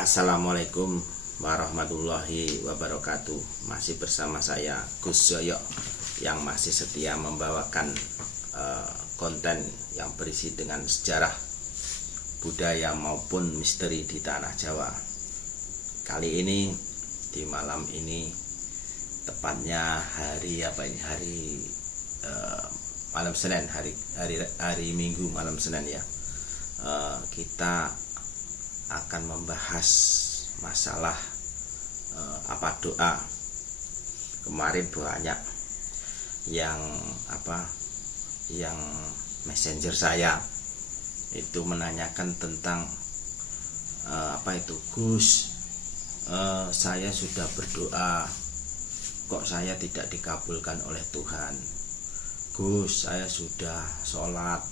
Assalamualaikum warahmatullahi wabarakatuh. Masih bersama saya Gus Joyo yang masih setia membawakan konten yang berisi dengan sejarah, budaya maupun misteri di tanah Jawa. Kali ini di malam ini, tepatnya hari malam Senin, hari Minggu malam Senin ya. Kita akan membahas masalah doa. Kemarin banyak yang messenger saya itu menanyakan tentang Gus, saya sudah berdoa kok saya tidak dikabulkan oleh Tuhan. Gus, saya sudah sholat,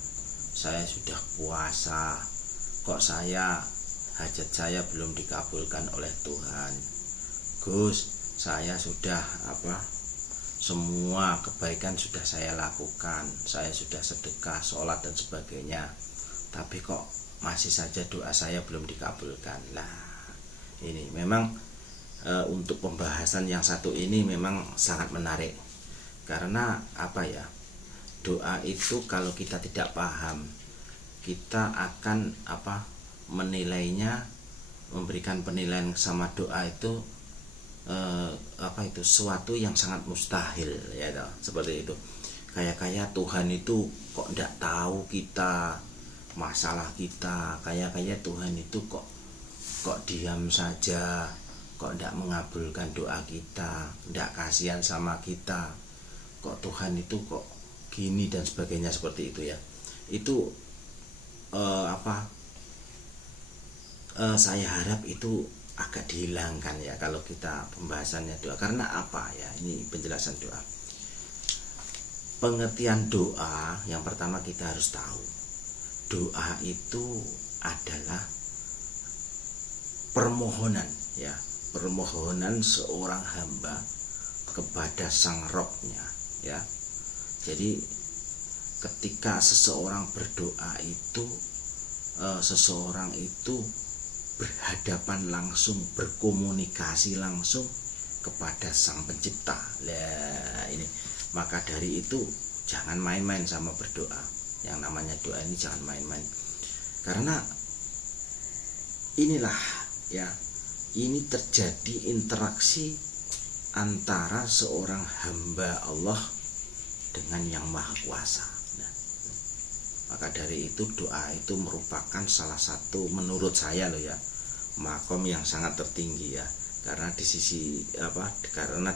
saya sudah puasa, kok hajat saya belum dikabulkan oleh Tuhan. Gus, saya sudah semua kebaikan sudah saya lakukan, saya sudah sedekah, sholat dan sebagainya, tapi kok masih saja doa saya belum dikabulkan. Nah, ini memang untuk pembahasan yang satu ini memang sangat menarik, karena doa itu kalau kita tidak paham, kita akan menilainya, memberikan penilaian sama doa itu sesuatu yang sangat mustahil ya, seperti itu. Kayak Tuhan itu kok tidak tahu kita masalah kita, kayak Tuhan itu kok diam saja, kok tidak mengabulkan doa kita, tidak kasihan sama kita, kok Tuhan itu kok gini dan sebagainya, seperti itu ya. Itu saya harap itu agak dihilangkan ya kalau kita pembahasannya doa. Karena ini penjelasan doa. Pengertian doa yang pertama kita harus tahu, doa itu adalah permohonan ya, permohonan seorang hamba kepada sang Robnya ya. Jadi ketika seseorang berdoa itu, seseorang itu berhadapan langsung, berkomunikasi langsung kepada sang pencipta. Ini maka dari itu jangan main-main sama berdoa. Yang namanya doa ini jangan main-main, karena inilah ya, ini terjadi interaksi antara seorang hamba Allah dengan yang maha kuasa. Maka dari itu doa itu merupakan salah satu, menurut saya makom yang sangat tertinggi ya. Karena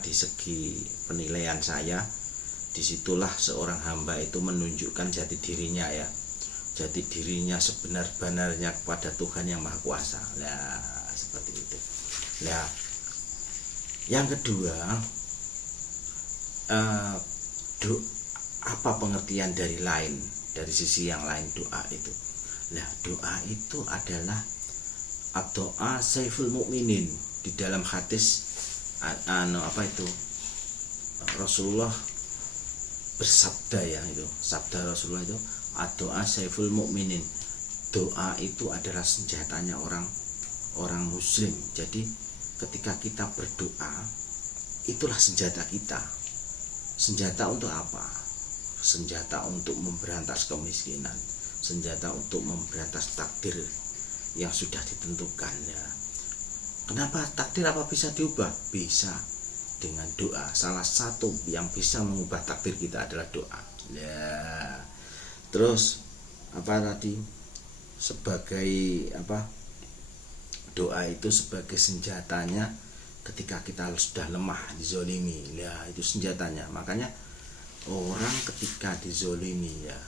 di segi penilaian saya, disitulah seorang hamba itu menunjukkan jati dirinya ya, jati dirinya sebenar-benarnya kepada Tuhan yang maha kuasa. Seperti itu. Yang kedua, apa pengertian dari sisi yang lain doa itu? Doa itu adalah doa saiful mukminin. Di dalam hadis Rasulullah bersabda ya, itu sabda Rasulullah itu, doa saiful mukminin. Doa itu adalah senjatanya orang muslim. Jadi ketika kita berdoa, itulah senjata kita. Senjata untuk apa? Senjata untuk memberantas kemiskinan, senjata untuk memberantas takdir yang sudah ditentukan ya. Kenapa takdir apa bisa diubah? Bisa dengan doa. Salah satu yang bisa mengubah takdir kita adalah doa ya. Terus sebagai doa itu sebagai senjatanya ketika kita sudah lemah, dizolimi ya, itu senjatanya. Makanya orang ketika dizolimi ya,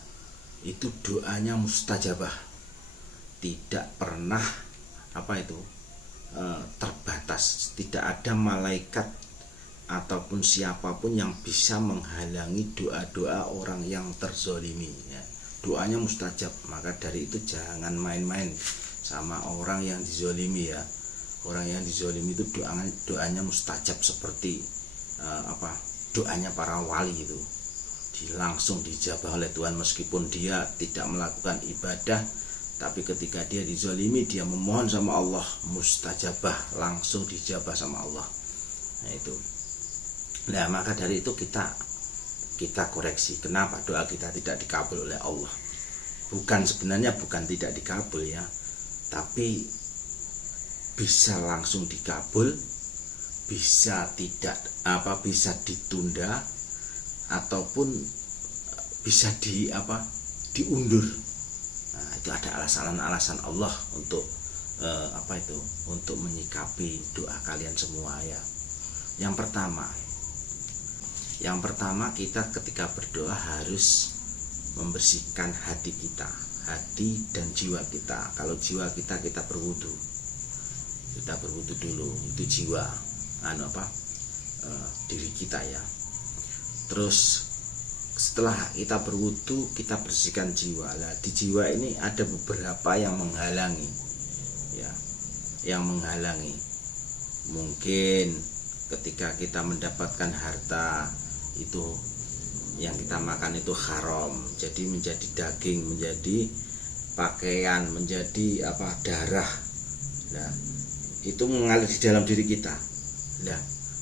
itu doanya mustajabah, tidak pernah terbatas. Tidak ada malaikat ataupun siapapun yang bisa menghalangi doa-doa orang yang terzolimi ya. Doanya mustajab. Maka dari itu jangan main-main sama orang yang dizolimi ya. Orang yang dizolimi itu doanya mustajab, seperti doanya para wali itu langsung dijabah oleh Tuhan, meskipun dia tidak melakukan ibadah, Tapi ketika dia dizalimi, dia memohon sama Allah, mustajabah, langsung dijabah sama Allah. Nah itu. Nah maka dari itu kita koreksi, kenapa doa kita tidak dikabul oleh Allah. Sebenarnya bukan tidak dikabul ya, tapi bisa langsung dikabul, bisa tidak bisa ditunda, ataupun bisa diundur. Nah, itu ada alasan-alasan Allah untuk untuk menyikapi doa kalian semua ya. Yang pertama kita ketika berdoa harus membersihkan hati kita, hati dan jiwa kita. Kalau jiwa kita berwudu, dulu, itu jiwa diri kita ya. Terus setelah kita berwudu, kita bersihkan jiwa. Nah, di jiwa ini ada beberapa yang menghalangi ya, mungkin ketika kita mendapatkan harta itu yang kita makan itu haram, jadi menjadi daging, menjadi pakaian, menjadi darah. Nah, itu mengalir di dalam diri kita. Nah,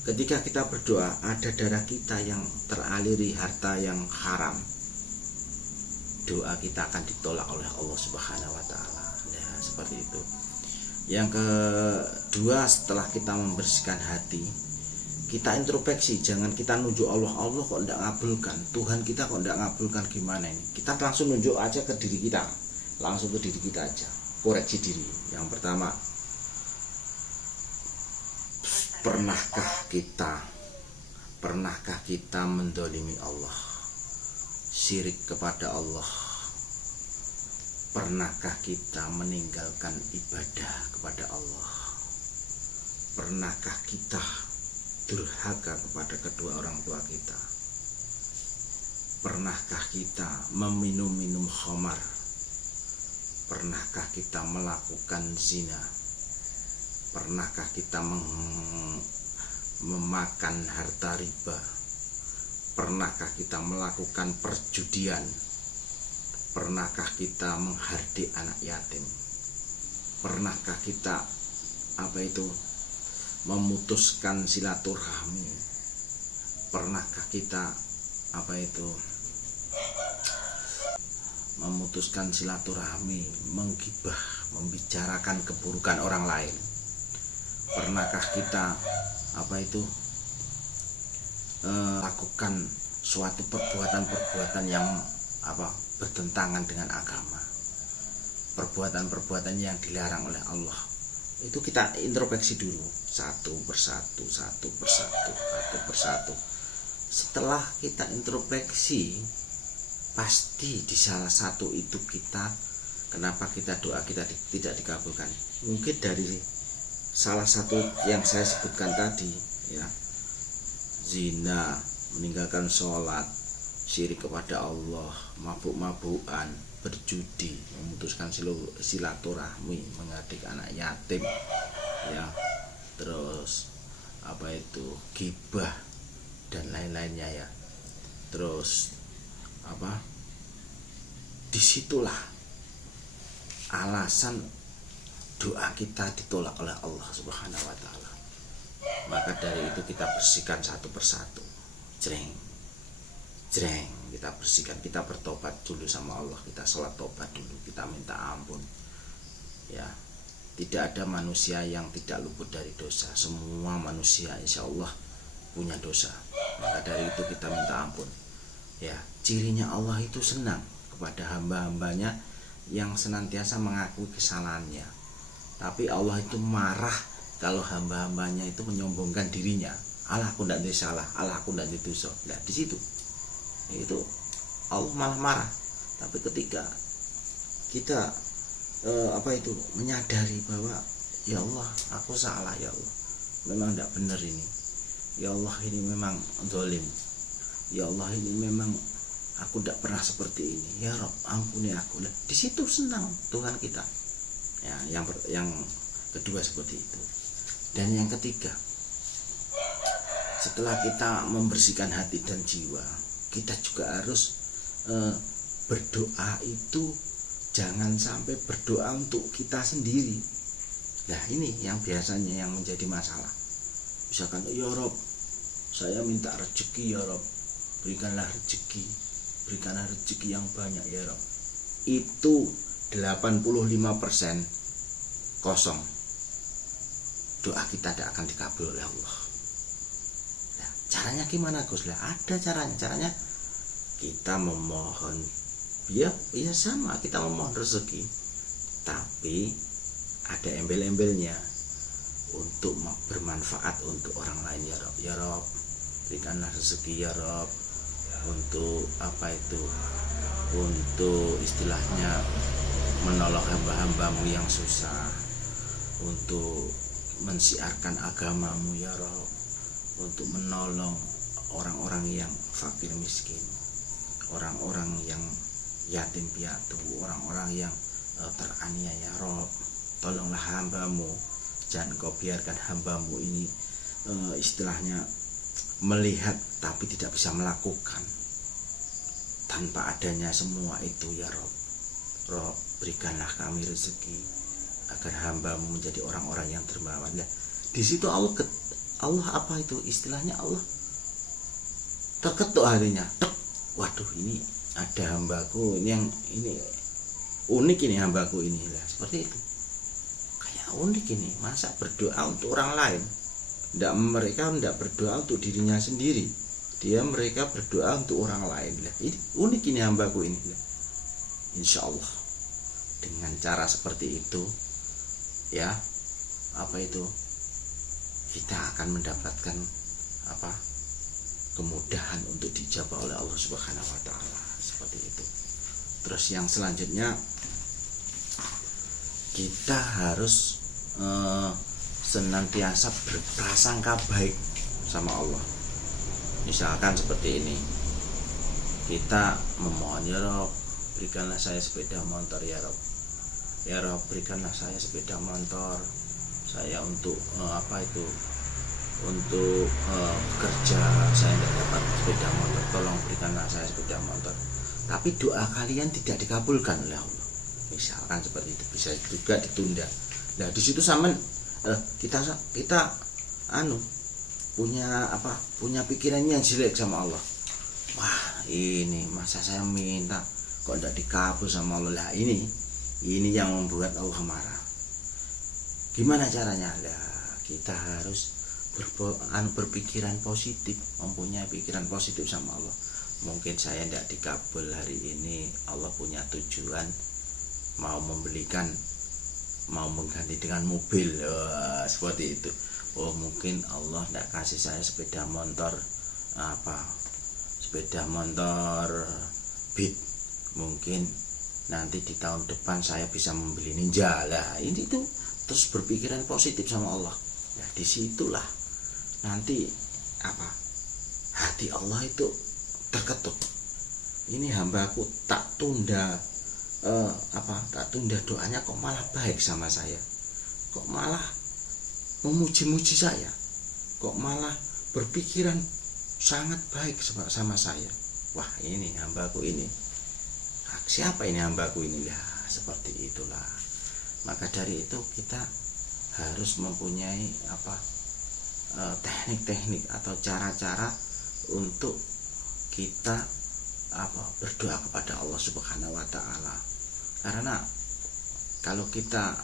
ketika kita berdoa, ada darah kita yang teraliri harta yang haram, doa kita akan ditolak oleh Allah Subhanahu wa taala. Nah, seperti itu. Yang kedua, setelah kita membersihkan hati, kita introspeksi, jangan kita nunjuk Allah kok tidak ngabulkan, Tuhan kita kok tidak ngabulkan, gimana ini. Kita langsung nunjuk aja ke diri kita, langsung ke diri kita aja, koreksi diri. Yang pertama, pernahkah kita mendolimi Allah, syirik kepada Allah? Pernahkah kita meninggalkan ibadah kepada Allah? Pernahkah kita durhaka kepada kedua orang tua kita? Pernahkah kita meminum khamar? Pernahkah kita melakukan zina? Pernahkah kita memakan harta riba? Pernahkah kita melakukan perjudian? Pernahkah kita menghardik anak yatim? Pernahkah kita memutuskan silaturahmi? Pernahkah kita memutuskan silaturahmi, menggibah, membicarakan keburukan orang lain? Pernahkah kita lakukan suatu perbuatan yang bertentangan dengan agama, perbuatan yang dilarang oleh Allah? Itu kita introspeksi dulu, satu persatu. Setelah kita introspeksi, pasti di salah satu itu kenapa doa kita tidak dikabulkan. Mungkin dari salah satu yang saya sebutkan tadi ya, zina, meninggalkan sholat, syirik kepada Allah, mabuk-mabukan, berjudi, memutuskan silaturahmi, menghardik anak yatim ya, terus ghibah dan lain-lainnya ya. Terus disitulah alasan doa kita ditolak oleh Allah Subhanahu wa taala. Maka dari itu kita bersihkan satu persatu, jreng, kita bersihkan, kita bertobat dulu sama Allah, kita sholat tobat dulu, kita minta ampun ya. Tidak ada manusia yang tidak luput dari dosa, semua manusia insya Allah punya dosa. Maka dari itu kita minta ampun ya. Cirinya Allah itu senang kepada hamba-hambanya yang senantiasa mengakui kesalahannya. Tapi Allah itu marah kalau hamba-hambanya itu menyombongkan dirinya. Allah aku tidak salah, Allah aku tidak dosa. Nah di situ itu Allah malah marah. Tapi ketika kita menyadari bahwa ya Allah aku salah, ya Allah memang tidak benar ini, ya Allah ini memang zalim, ya Allah ini memang aku tidak pernah seperti ini, ya Rob ampuni aku. Nah, di situ senang Tuhan kita ya. Yang kedua seperti itu. Dan yang ketiga, setelah kita membersihkan hati dan jiwa, kita juga harus berdoa itu jangan sampai berdoa untuk kita sendiri. Nah ini yang biasanya yang menjadi masalah. Misalkan, ya Rob, saya minta rezeki ya Rob, berikanlah rezeki yang banyak ya Rob. Itu 85% kosong. Doa kita tidak akan dikabul oleh Allah. Nah, caranya gimana Gus? Lah ada caranya kita memohon, ya sama, kita memohon rezeki, tapi ada embel-embelnya untuk bermanfaat untuk orang lain. Ya Rob, berikanlah rezeki ya Rob, untuk untuk istilahnya menolong hamba-hambamu yang susah, untuk mensiarkan agamamu ya Rob, untuk menolong orang-orang yang fakir miskin, orang-orang yang yatim piatu, orang-orang yang teraniaya. Rob, tolonglah hambamu, jangan kau biarkan hambamu ini istilahnya melihat tapi tidak bisa melakukan. Tanpa adanya semua itu ya Rob, berikanlah kami rezeki agar hambamu menjadi orang-orang yang dermawan. Nah, di situ Allah apa itu istilahnya, Allah terketuk hatinya. Waduh, ini ada hambaku ini unik ini, hambaku ini lah, seperti itu. Kayak unik ini, masa berdoa untuk orang lain. Mereka tidak berdoa untuk dirinya sendiri, mereka berdoa untuk orang lain lah. Ini unik ini hambaku ini lah. Insya Allah dengan cara seperti itu ya, kita akan mendapatkan kemudahan untuk dijabah oleh Allah Subhanahu wa taala, seperti itu. Terus yang selanjutnya, kita harus senantiasa berprasangka baik sama Allah. Misalkan seperti ini, kita memohon, ya Rob, berikanlah saya sepeda motor ya Rob. Ya Rob, berikanlah saya sepeda motor, saya untuk untuk bekerja, saya tidak dapat sepeda motor, tolong berikanlah saya sepeda motor. Tapi doa kalian tidak dikabulkan oleh Allah, misalkan seperti itu, bisa juga ditunda. Nah di situ sama kita punya pikiran yang jelek sama Allah. Wah, ini masa saya minta kok tidak dikabul sama Allah. Lah ini yang membuat Allah marah. Gimana caranya? Lah kita harus berpikiran positif, mempunyai pikiran positif sama Allah. Mungkin saya tidak dikabul hari ini, Allah punya tujuan, mau mengganti dengan mobil, seperti itu. Oh mungkin Allah tidak kasih saya sepeda motor Beat, mungkin nanti di tahun depan saya bisa membeli Ninja. Lah ini tuh terus berpikiran positif sama Allah. Nah disitulah nanti hati Allah itu terketuk. Ini hambaku tak tunda doanya, kok malah baik sama saya, kok malah memuji-muji saya, kok malah berpikiran sangat baik sama saya. Wah, ini hambaku ini, siapa ini hambaku ini? Ya seperti itulah. Maka dari itu kita harus mempunyai teknik-teknik atau cara-cara untuk kita berdoa kepada Allah Subhanahu wa taala. Karena kalau kita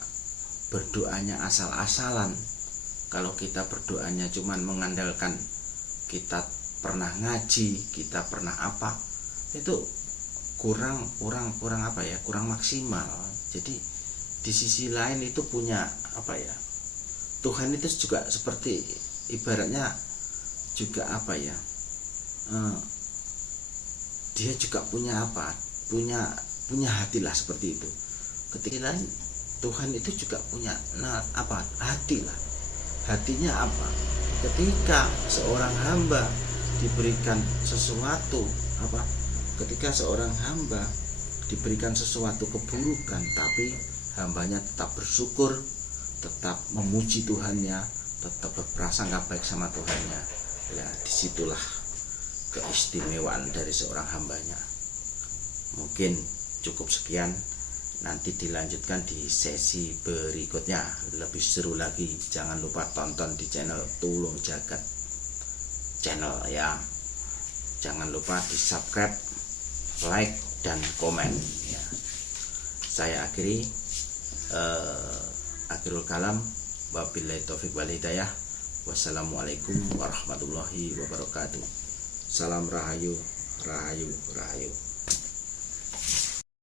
berdoanya asal-asalan, kalau kita berdoanya cuman mengandalkan kita pernah ngaji, kita pernah itu kurang maksimal. Jadi di sisi lain itu punya Tuhan itu juga seperti ibaratnya juga dia juga punya hati lah, seperti itu. Ketika lain Tuhan itu juga punya hati lah. Hatinya ketika seorang hamba diberikan sesuatu ketika seorang hamba diberikan sesuatu keburukan, tapi hambanya tetap bersyukur, tetap memuji Tuhannya, tetap berprasangka baik sama Tuhannya. Ya disitulah keistimewaan dari seorang hambanya. Mungkin cukup sekian nanti dilanjutkan di sesi berikutnya, lebih seru lagi. Jangan lupa tonton di channel Tulung Jagat channel ya. Jangan lupa di subscribe, like, dan komen ya. Saya akhiri, akhirul kalam, wabillahi taufik wal hidayah. Wassalamualaikum warahmatullahi wabarakatuh. Salam rahayu, rahayu, rahayu.